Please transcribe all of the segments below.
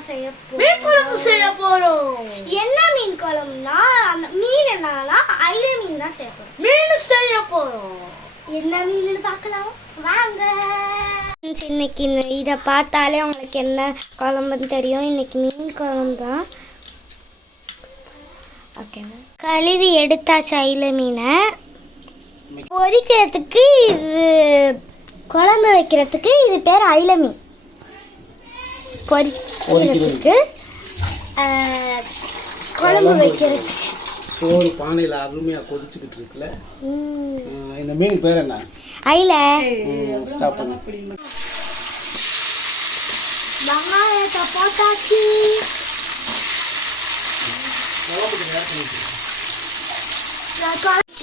தான் செய்ய மீன் குழம்பு செய்ய போறோம். என்ன மீன் குழம்புனா அந்த மீன் என்னன்னா ஐல மீன் தான் செய்ய போறோம். மீன் செய்ய போறோம். என்ன மீன் பார்க்கலாம் வாங்க. இன்னைக்கு இதை பார்த்தாலே உங்களுக்கு என்ன குழம்புன்னு தெரியும். இன்னைக்கு மீன் குழம்பு தான். ஓகேங்க, கழுவி எடுத்தாச்சு ஐல மீனை. பொரிக்கிறதுக்கு இது, குழம்பு வைக்கிறதுக்கு இது பேர் ஐல மீன். பொரிக்கிறதுக்கு குழம்பு வைக்கிறதுக்கு சோறு பானையில் அருமையாக கொதிச்சுக்கிட்டு இருக்குல்ல. இந்த மீனுக்கு பேர் என்ன? ஐல. ஸ்டாப் பண்ணு. வெங்காயத்தை போட்டாச்சு.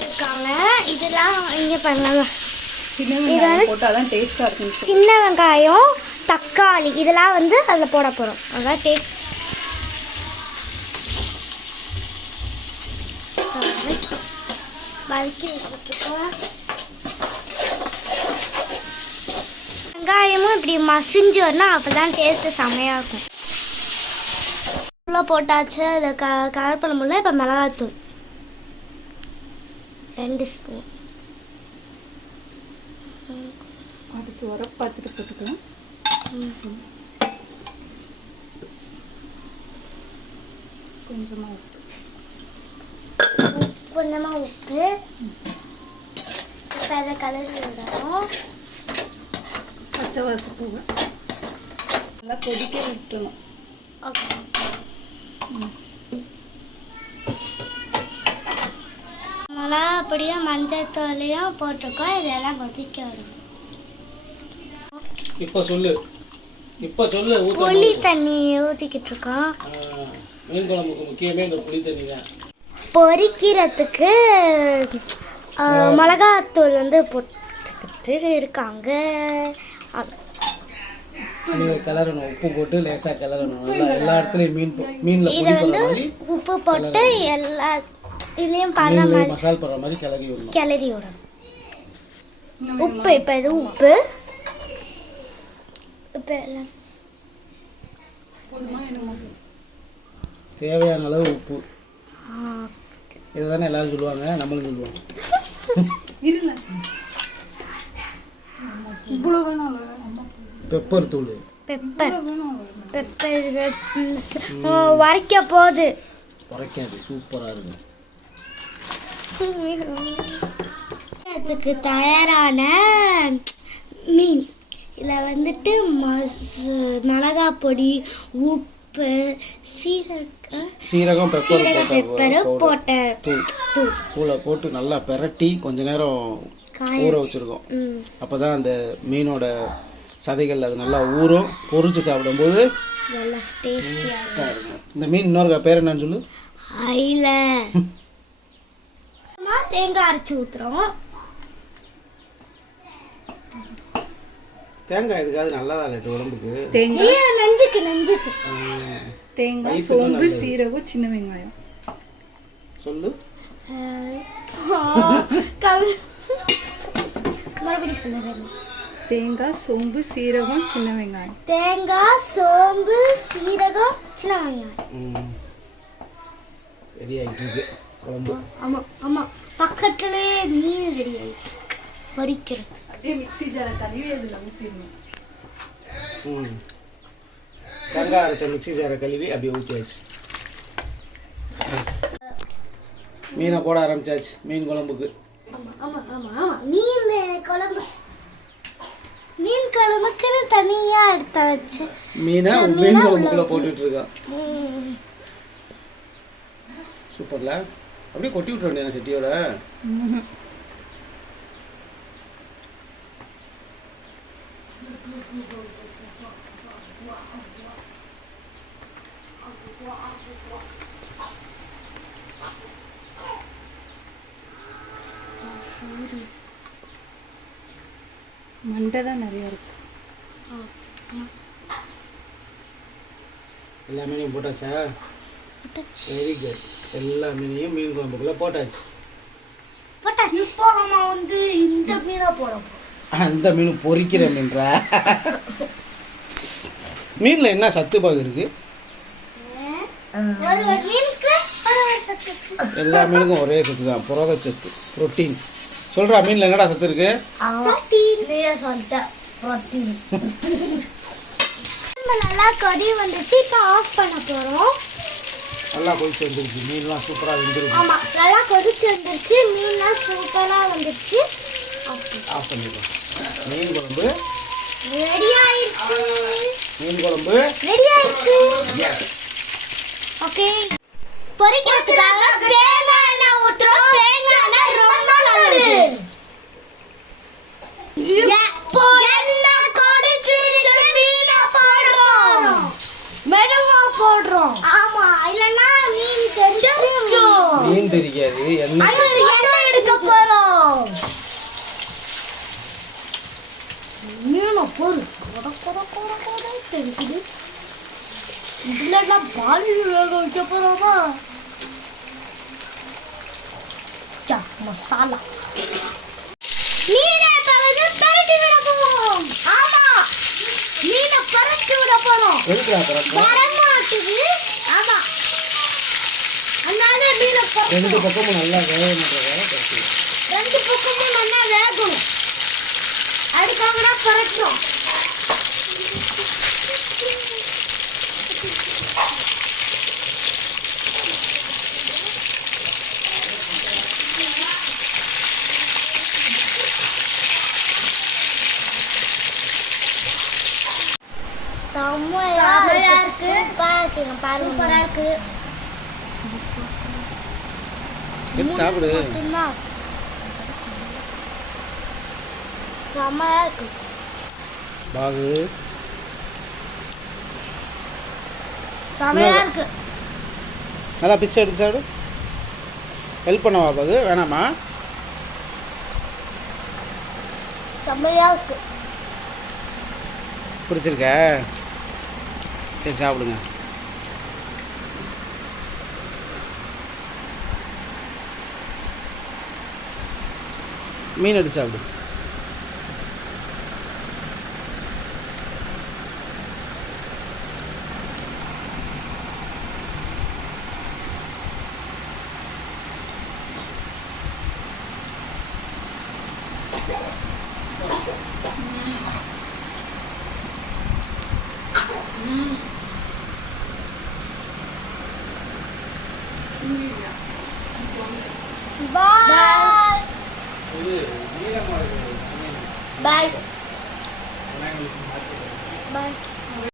இருக்காங்க இதெல்லாம் இங்கே பண்ணலாம். சின்ன வெங்காயம், தக்காளி இதெல்லாம் வந்து அதில் போட போகிறோம். அதான் டேஸ்ட். வதக்கி வச்சுருக்கோம். வெங்காயமும் இப்படி மசிஞ்சு வரணும், அப்போ தான் டேஸ்ட்டு செம்மையாக இருக்கும். உள்ள போட்டாச்சு. அதை கலர் பண்ண முடியல. இப்போ மிளகாத்தூள் 2 ஸ்பூன். அதுக்கு வர பார்த்துட்டு போட்டுக்கலாம். கொஞ்சமாக உப்பு. இப்போ அதை கலரி விடணும். பச்சை வாசம் போக நல்லா கொதிக்க விட்டுணும். ஓகே, அப்படியே மஞ்சள் தூளையும் போட்டிருக்கோம். இதெல்லாம் கொதிக்க விடணும். இப்போ சொல்லு. புளி தண்ணி ஊற்றிக்கிட்டு இருக்கோம். மீன் குழம்புக்கு முக்கியமே இந்த புளி தண்ணி தான். பொரிக்கிறதுக்கு மிளகாத்தூள் வந்து போட்டுக்கிட்டு இருக்காங்க. கிளறணும், உப்பு போட்டு லேசாக கிளறணும். நல்லா எல்லா இடத்துலையும் மீனில் இதை வந்து உப்பு போட்டு எல்லா இதுலேயும் படுற மாதிரி மசால் படுற மாதிரி கிளறி விடணும். உப்பு இப்போ இது உப்பு இப்போ எல்லாம் தேவையான அளவு உப்பு. இதுதானே எல்லாரும் சொல்லுவாங்க, நம்மளும் சொல்லுவாங்க. பெப்பர் தூள். பெப்பர் உரைக்க போகுது. உரைக்காது, சூப்பராக இருக்கும். அதுக்கு தயாரான மீன். இதில் வந்துட்டு மிளகாய் பொடி, உப்பு, சீரகம், பெப்பர் போட்ட தூளை போட்டு நல்லா பெரட்டி கொஞ்ச நேரம் ஊற வச்சுருக்கோம். அப்போ தான் அந்த மீனோட சதைகள் அது நல்லா ஊறும். பொரிச்சு சாப்பிடும்போது நல்லா டேஸ்டியாக இருக்கும். இந்த மீன் இன்னொரு பேர் என்னன்னு சொல்லு? ஐல. தேங்காய் அரைச்சி ஊற்றுறோம். தேங்காய் இதுக்காக நல்லதா இல்லை உடம்புக்கு? நஞ்சுக்கு தேங்காய், சோம்பு, சீரகம், சின்ன வெங்காயம். சொல்லு. மறுபடியும் சொல்லுறேன். தேங்காய், சோம்பு, சீரகம், சின்ன வெங்காயம். தேங்காய், சோம்பு, சீரகம், சின்ன வெங்காயம். ரெடி ஆகிட்டு இருக்கு குழம்பு. ஆமாம் பக்கத்துலேயே மீன் ரெடி ஆகிடுச்சு பொரிக்கிறது. மிக்ஸி ஜாரை கழுவி அதில் ஊற்றிடணும். தேங்காய் அரைச்ச மிக்ஸி ஜாரை கழுவி அப்படியே ஊற்றியாச்சு. மீனை போட ஆரம்பிச்சாச்சு மீன் குழம்புக்கு. ஆமாம் மீன் குழம்புக்குன்னு தனியாக எடுத்து வச்சு மீன் குழம்புக்குள்ள போட்டுட்டு இருக்கான். சூப்பர்ல. அப்படியே கொட்டி விட்டுற வேண்டிய செட்டியோட. மண்டை தான் நிறையா இருக்கு. எல்லா மீனையும் போட்டாச்சா? Very good. எல்லா மீனையும் மீன் குழம்புக்குள்ள போட்டாச்சு. இப்போ நம்ம வந்து இந்த மீனை போடுறோம். அந்த மீன் பொரிக்கிற மீன்றா? மீனில் என்ன சத்து பாகு இருக்கு? ஒரு மீனுக்கு ஒரு சத்து இருக்கு. எல்லா மீனுக்கும் ஒரே சத்து தான், புரதச்சத்து, புரோட்டீன். சொல்கிறா மீனில் என்னடா சத்து இருக்கு? நம்ம நல்லா கொதி வந்துச்சு. இப்போ ஆஃப் பண்ண போகிறோம். நல்லா கொதிச்சு வந்துருச்சு, மீன்லாம் சூப்பராக வெந்துருச்சு. ஆமாம், நல்லா கொதிச்சு வந்துருச்சு. மீன்லாம் சூப்பராக வந்துருச்சு. ஆஃப் பண்ணிடுறோம். மீன் குழம்பு ரெடி ஆயிடுச்சு. மீன் குழம்பு ரெடி ஆயிடுச்சு. எஸ். ஓகே, பொரிக்கிறதுக்காக தேங்காய் எண்ணெய் ஊத்துறோம். தேங்காய் எண்ணெய் ரொம்ப நல்லது. இப்போ எண்ணெய் கொதிச்சிருச்சு. மீனை போடுறோம். மெதுவா போடுறோம். ஆமா, இல்லைன்னா மீன் தெரிஞ்சிடும். மீன் தெரியாது, எண்ணெய். எண்ணெய் எடுக்க போறோம். மீனை போடு. கொட கொட கொட கொட தெரியுது. இதுலலாம் பால் வேக வைக்க போறோமா? மசாலா மீனை பரட்டி விட போறோம். ஆமா, மீனை பரட்டி விட போறோம். எதுக்குடா பிறக்கும்? வரமாட்டுது. ஆமா, அதனால மீனை ரெண்டு பக்கமும் நல்லா வேக ரெண்டு பக்கமும் நல்லா வேகணும். அதுக்காக தான் பரட்டுறோம். செம்மையா இருக்கு. சூப்பரா இருக்கு. எடுத்து சாப்பிடு. மட்டும்தான் செம்மையா இருக்கு. பாகு செம்மையா இருக்கு. நல்லா பிச்சை எடுத்து சாப்பிடு. ஹெல்ப் பண்ணவா பாகு? வேணாமா? செம்மையா இருக்கு. பிடிச்சிருக்க? சரி, சாப்பிடுங்க. மீன் எடுத்து சாப்பிடு. Bye. Bye. Bye.